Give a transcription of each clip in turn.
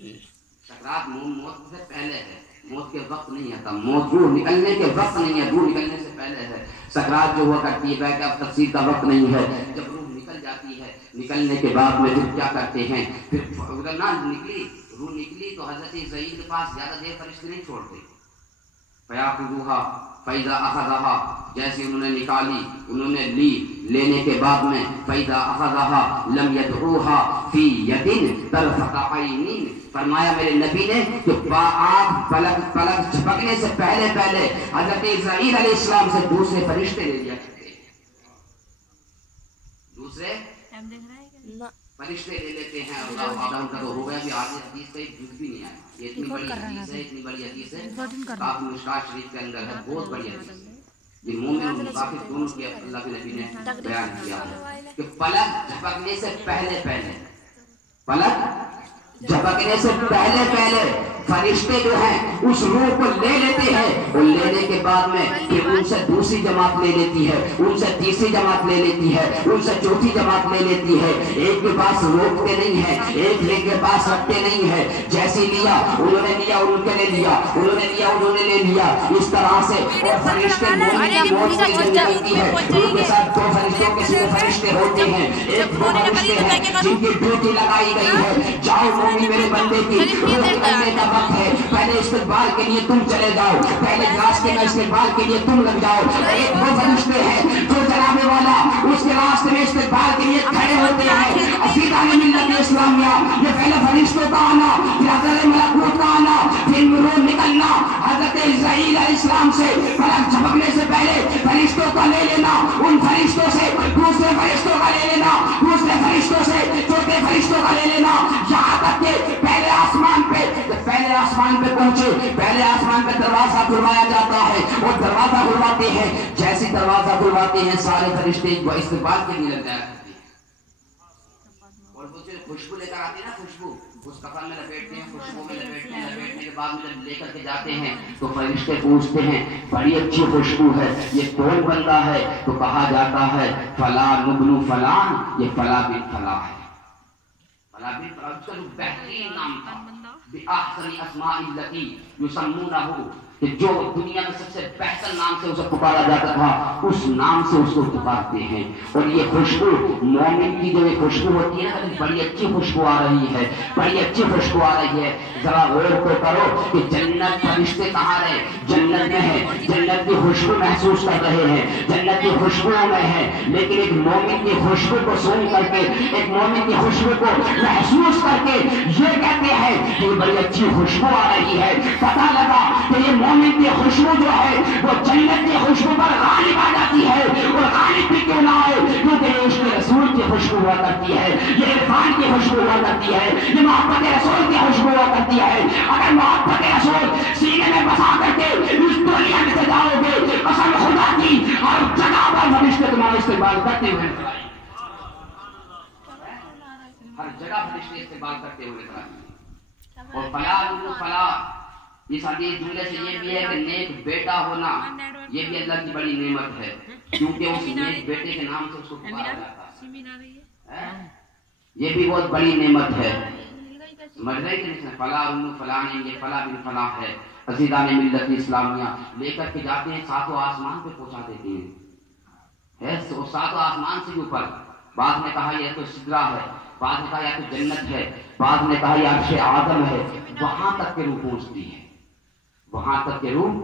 سکرات موت سے پہلے ہے، موت کے وقت نہیں آتا، موت روح نکلنے کے وقت نہیں ہے، روح نکلنے سے پہلے ہے۔ سکرات جو ہوا کرتی ہے کہ اب تفسیر کا وقت نہیں ہے، جب روح نکل جاتی ہے، نکلنے کے بعد میں پھر کیا کرتے ہیں، پھر اگر نہ نکلی روح نکلی تو حضرت اسرائیل کے پاس زیادہ دیر فرشتے نہیں چھوڑتے، فَيَأْخُذُوهَا فَإِذَا أَخَذَهَا، جیسے انہوں نے نکالی، انہوں نے لی، لینے کے بعد میں فَإِذَا أَخَذَهَا لَمْ يَدْعُوهَا فِي يَدٍ طَرْفَةَ عَيْنٍ، فرمایا میرے نبی نے کہ آنکھ پلک جھپکنے سے پہلے حضرت اسرائیل علیہ السلام سے دوسرے فرشتے لے لیا کرتے، دوسرے فرشتے لے لیتے ہیں۔ اللہ آدم کا تو ہو گیا کہ آج حدیث کا ایک جز بھی نہیں آیا، یہ اتنی بڑی حدیث ہے، اتنی بڑی حدیث ہے، کافی مشکات شریف کے اندر ہے، بہت بڑی حدیث ہے۔ یہ مومن اور منافق دونوں کے اللہ کے نبی نے بیان کیا ہے کہ پلک جھپکنے سے پہلے پلک جھپکنے سے پہلے فرشتے جو ہیں اس روح کو لے لیتے ہیں، اور لینے کے بعد میں پھر ان سے دوسری جماعت لے لیتی ہے، ان سے تیسری جماعت لے لیتی ہے، ان سے چوتھی جماعت لے لیتی ہے۔ ایک کے پاس روکتے نہیں ہیں، ایک کے پاس رکھتے نہیں ہیں، جیسے لیا انہوں نے لیا، ان کے لے لیا، انہوں نے لیا، انہوں نے لے لیا، اس طرح سے۔ اور فرشتے موت سے نکلتی ہے، روح کے ساتھ دو فرشتوں کے ساتھ فرشتے ہوتے ہیں، ایک دو فرشتے ہیں جن کی ڈیوٹی لگائی گئی ہے، جاؤ مومن میرے بندے کی روح نکلنے کا وقت ہے، پہلے استقبال کے لیے تم چلے جاؤ، پہلے راستے میں استقبال کے لیے تم لگ جاؤ۔ ایک وہ فرشتے ہیں جو جناب والا اس کے راستے میں استقبال کے لیے کھڑے ہوتے ہیں۔ عقیدہ ملت اسلامیہ، یہ پہلے فرشتوں کا آنا، پھر حضرت ملکوت کا آنا، پھر روح نکلنا، حضرت اسرائیل علیہ السلام سے پلک جھپکنے سے پہلے فرشتوں کا لے لینا، ان فرشتوں سے دوسرے فرشتوں کا لے لینا، دوسرے فرشتوں سے چوتھے فرشتوں کا لے لینا، یہاں تک کہ پہلے آسمان پہ پہنچے، پہلے آسمان پہ دروازہ کھلوایا جاتا ہے، اور دروازہ کھلواتے ہیں، جیسے دروازہ کھلواتے ہیں سارے فرشتے استقبال کے لیے لگ جایا کرتے ہیں، اور وہ جو خوشبو لے کر آتے ہیں نا، خوشبو اس کفن میں لپیٹتے ہیں، خوشبو میں لپیٹتے ہیں، لپیٹنے کے بعد میں جب لے کر کے جاتے ہیں تو فرشتے پوچھتے ہیں بڑی اچھی خوشبو ہے، یہ کون بندہ ہے؟ تو کہا جاتا ہے فلاں ابن فلان، یہ فلاں بن فلاں ہے، فلاں بن فلاں، اس کا جو بہترین نام تھا، بِأَحْسَنِ أَسْمَاءِ الَّتِي يُسَمُّونَهُ، کہ جو دنیا میں سب سے بہتر نام سے اسے پکارا جاتا تھا، اس نام سے اس کو پکارتے ہیں۔ اور یہ خوشبو مومن کی جو یہ خوشبو ہوتی ہے نا، بڑی اچھی خوشبو آ رہی ہے، بڑی اچھی خوشبو آ رہی ہے۔ ذرا غور تو کرو کہ جنت فرشتے کہاں رہے؟ جنت میں ہے، جنت کی خوشبو محسوس کر رہے ہیں، جنت کی خوشبو میں ہے، لیکن ایک مومن کی خوشبو کو سن کر کے، ایک مومن کی خوشبو کو محسوس کر کے یہ کہتے ہیں کہ یہ بڑی اچھی خوشبو آ رہی ہے۔ پتہ لگا کہ یہ مومن کی خوشبو جو ہے وہ جنت کی خوشبو پر غالب آ جاتی ہے، اور غالب بھی کیوں نہ آئے کیونکہ عشق رسول کی خوشبو ہوا کرتی ہے، یہ عرفان کی خوشبو ہوا کرتی ہے، یہ محبت رسول کی خوشبو ہوا کرتی ہے۔ اگر محبت رسول سینے میں بسا کر کے اس دنیا میں سے جاؤ گے، قسم خدا کی ہر جگہ پر فرشتے تمہارا استقبال کرتے ہوئے نظر آئیں گے، ہر جگہ فرشتے استقبال کرتے ہوئے نظر آئیں گے۔ اور فلاں اس حدیث جملے سے یہ بھی ہے کہ نیک بیٹا ہونا یہ بھی اللہ کی بڑی نعمت ہے، کیونکہ اس نیک بیٹے کے نام سے اس کو پکارا جاتا ہے، یہ بھی بہت بڑی نعمت ہے۔ سمجھ رہے کہ نہیں؟ فلاں ابن فلاں، یہ فلاں بن فلاں ہے۔ عزیزان ملت اسلامیہ لے کر کے جاتے ہیں، ساتوں آسمان پہ پہنچا دیتے ہیں، ساتوں آسمان سے اوپر۔ بعض نے کہا یہ تو سدرا ہے، بعض نے کہا یہ تو جنت ہے، بعض نے کہا یہ عرش آدم ہے۔ وہاں تک کہ روح پہنچتی ہے، وہاں تک کہ روح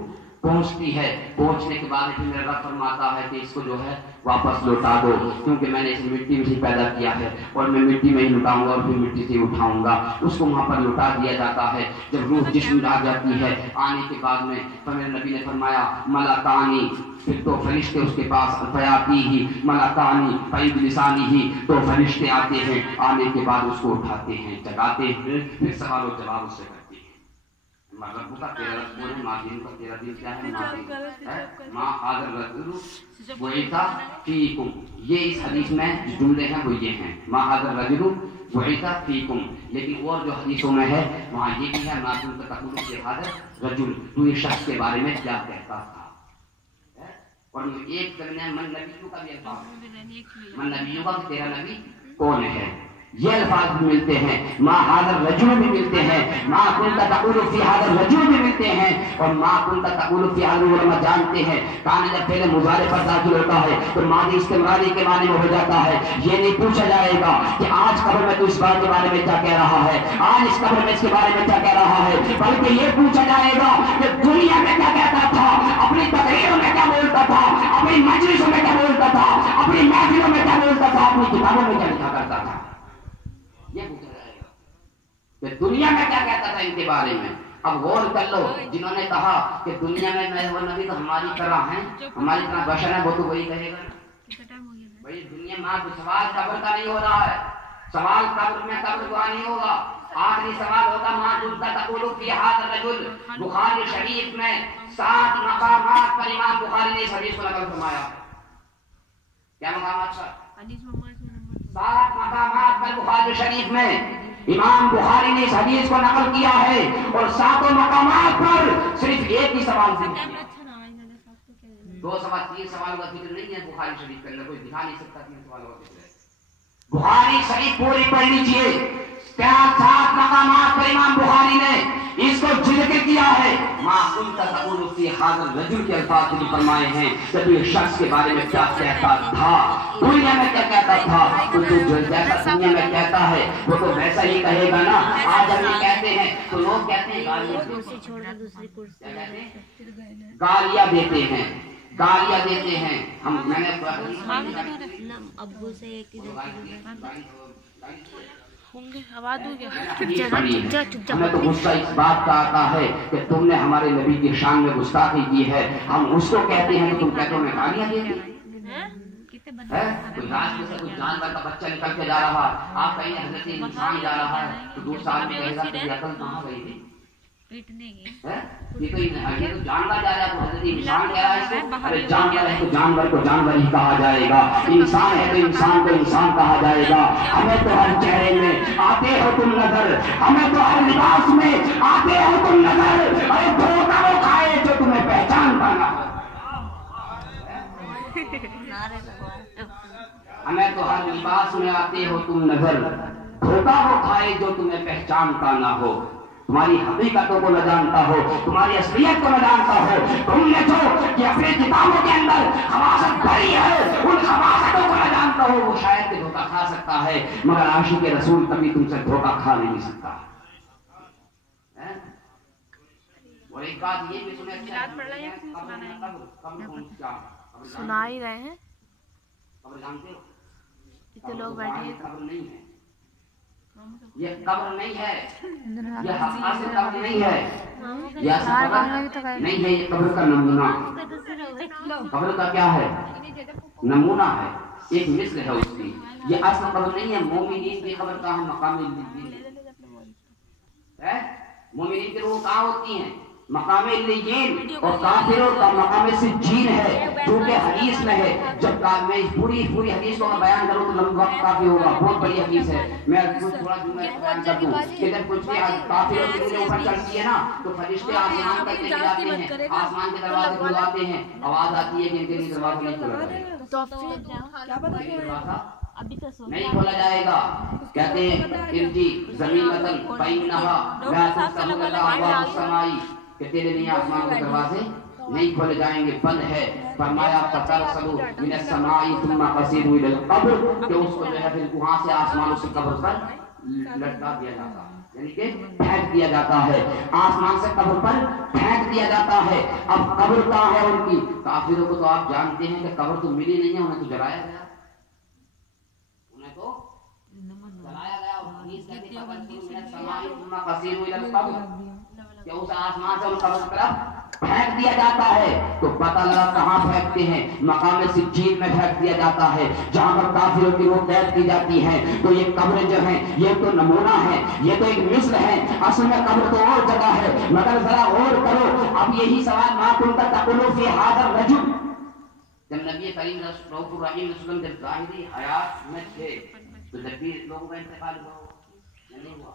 پہنچتی ہے۔ پہنچنے کے بعد پھر میرا رب فرماتا ہے کہ اس کو جو ہے واپس لوٹا دو، کیونکہ میں نے اسے مٹی میں سے پیدا کیا ہے، اور میں مٹی میں ہی لوٹاؤں گا اور پھر مٹی سے اٹھاؤں گا۔ اس کو وہاں پر لوٹا دیا جاتا ہے۔ جب روح جسم میں آ جاتی ہے، آنے کے بعد میں میرے نبی نے فرمایا ملکانی، پھر تو فرشتے اس کے پاس فیاتی ہی ملکانی فیجلسانی ہی، تو فرشتے آتے ہیں، آنے کے بعد اس کو اٹھاتے ہیں، جگاتے ہیں، پھر سوال و جواب اس سے کرتے ہیں۔ مغرب کا 13 دن ہے، ماں دن کا 13 دن کیا ہے؟ ماں حاضر رجل بعث فیکم، یہ اس حدیث میں جملے ہیں وہ یہ ہیں، ماں حاضر رجل بعث فیکم۔ لیکن اور جو حدیثوں میں ہے وہاں یہ بھی ہے، ماں دن کا تقول سے حاضر رجل، تو یہ شخص کے بارے میں کیا کہتا تھا۔ اور ایک من نبیوں کا بھی الفاظ، من نبیوں کا 13 نبی کون ہے، یہ الفاظ بھی ملتے ہیں، ما حاضر رجوع بھی ملتے ہیں، ما کنت تقول فی حاضر رجوع بھی ملتے ہیں، اور ما کنت تقول فی حاضر علماء جانتے ہیں کان جب پہلے مضارع پر داخل ہوتا ہے تو ماضی استمراری کے معنی میں ہو جاتا ہے۔ یہ نہیں پوچھا جائے گا کہ آج قبر میں تو اس بات کے بارے میں کیا کہہ رہا ہے، آج اس قبر میں اس کے بارے میں کیا کہہ رہا ہے، بلکہ یہ پوچھا جائے گا کہ دنیا میں کیا کہتا تھا، اپنی تقریروں میں کیا بولتا تھا، اپنی مجلسوں میں کیا بولتا تھا، اپنی محفلوں میں کیا بولتا تھا، اپنی کتابوں میں کیا لکھا کرتا تھا۔ یہ پوچھا جائے گا کہ دنیا میں کیا کہتا تھا ان کے بارے میں۔ اب غور کر لو، جنہوں نے کہا کہ دنیا میں وہ نبی تو ہماری طرح ہیں، ہماری طرح بشر ہے، وہ تو وہی کہے گا بھائی دنیا میں سوال قبر کا نہیں ہو رہا ہے، سوال قبر میں قبر کا نہیں ہوگا، آخری سوال ہوگا ما کنت تقول فی ھذا الرجل۔ بخاری شریف میں 7 مقامات پر امام بخاری نے اس حدیث کو نقل فرمایا۔ کیا مقامات سر؟ 7 مقامات پر بخاری شریف میں امام بخاری نے اس حدیث کو نقل کیا ہے، اور 7 مقامات پر صرف ایک ہی سوال ذکر کیا۔ 2 سوال 3 سوالوں کا ذکر نہیں ہے بخاری شریف کے اندر، کوئی دکھا نہیں سکتا 3 سوالوں کا ذکر ہے۔ بخاری شریف پوری پڑھ لیجئے، 7 مقامات پر امام بخاری نے اس کو ذکر کیا ہے۔ ما کنت تقول فی ھذا الرجل کے الفاظ بھی فرمائے ہیں کہ تو یہ شخص کے بارے میں کیا کہتا تھا، دنیا میں کیا کہتا تھا، تو جو جیسا دنیا میں کہتا ہے وہ تو ویسا ہی کہے گا نا۔ آج ہم یہ کہتے ہیں تو لوگ کہتے ہیں گالیاں دیتے ہیں، گالیاں دیتے ہیں۔ ہم میں نے ابو سے ہمیں تو غصہ اس بات کا آتا ہے کہ تم نے ہمارے نبی کی شان میں گستاخی کی ہے، ہم اس کو کہتے ہیں تو تم کہتے ہو میں گالیاں دیتی کوئی راستے سے کوئی جانور کا بچہ نکل کے جا رہا، آپ کہیں حضرت انسان جا رہا ہے تو دوسرا آدمی کہے گا کہ عقل کہاں گئی تھی، یہ تو جانور جا رہا ہے تو حضرت انسان کہہ رہا ہے اس کو، ارے جانور ہے تو جانور کو جانور ہی کہا جائے گا، انسان ہے تو انسان کو انسان کہا جائے گا۔ ہمیں تو ہر چہرے میں آتے ہو تم نظر، ہمیں تو ہر لباس میں آتے ہو تم نظر، ارے دھوکہ وہ کھائے جو تمہیں پہچان پانا ہو۔ ہمیں تو ہر لباس میں آتے ہو تم نظر، دھوکہ وہ کھائے جو تمہیں پہچان پانا ہو۔ تمہاری حقیقتوں کو نہ جانتا ہو، تمہاری اصلیت کو نہ جانتا ہو، تم نے جو کہ اپنی کتابوں کے اندر خباثت بھری ہے ان خباثتوں کو نہ جانتا ہو، وہ شاید کہ دھوکہ کھا سکتا ہے، مگر عاشق رسول کبھی تم سے دھوکہ کھا نہیں سکتا۔ اور ایک بات یہ بھی سنا ہی رہے ہیں، قبر جانتے ہو؟ کتنے لوگ بیٹھے ہیں، قبر نہیں ہے، یہ قبر نہیں ہے، یہ حقیقت قبر نہیں ہے، یہ قبر نہیں ہے، یہ قبر کا نمونہ۔ قبر کا کیا ہے؟ نمونہ ہے، ایک مثل ہے اس کی، یہ اصل قبر نہیں ہے۔ مومنین کی قبر کہاں ہے؟ مقام علیین ہے۔ مومنین کی روح کہاں ہوتی ہیں؟ مقام علیین، اور کافروں کا مقام سجین ہے، جو کہ حدیث میں ہے۔ جب میں پوری حدیث کو بیان کروں تو لمبا وقت کافی ہوگا، بہت بڑی حدیث ہے، میں تھوڑا بیان کر دوں کہ جب کچھ بھی کافروں کی روح اوپر چڑھتی ہے نا تو فرشتے آسمان تک لے جاتے ہیں، آسمان کے دروازے کھلواتے ہیں، آواز آتی ہے کہ ان کے لیے دروازہ نہیں کھولا جائے گا، نہیں کھولا جائے گا۔ کہتے ہیں ارجی زمینۃ فإنها لا تفتح لها أبواب السماء، کہ تیرے لیے آسمان کے دروازے نہیں کھولے جائیں گے، بند ہے۔ فرمایا فترسلوا من السماء ثم قصدوا إلى القبر، کہ اس کو جو ہے پھر وہاں سے آسمان اس قبر پر لٹکا دیا جاتا ہے، یعنی کہ پھینک دیا جاتا ہے، آسمان سے قبر پر پھینک دیا جاتا ہے۔ اب قبر کہاں ہے ان کی؟ کافروں کو تو آپ جانتے ہیں کہ قبر تو ملی نہیں ہے، انہیں تو جلایا گیا، انہیں تو جلایا گیا، اور حدیث کہتی ہے من السماء ثم قصدوا إلى القبر، کہ اس آسمان سے ان قبر کی طرف پھینک دیا جاتا ہے۔ تو پتہ لگا کہاں پھینکتے ہیں؟ مقام سجین میں پھینک دیا جاتا ہے، جہاں پر کافروں کی روح قید کی جاتی ہے۔ تو یہ قبر جو ہیں یہ تو نمونہ ہے، یہ تو ایک مثل ہے، اصل میں قبر تو اور جگہ ہے۔ مگر ذرا غور کرو، اب یہی سوال ما کنت تقول فی ھذا الرجل، جب نبی کریم رؤوف الرحیم صلی اللہ علیہ وسلم جب ظاہری حیات میں تھے تو جب بھی لوگوں کا انتقال ہوا یا نہیں ہوا؟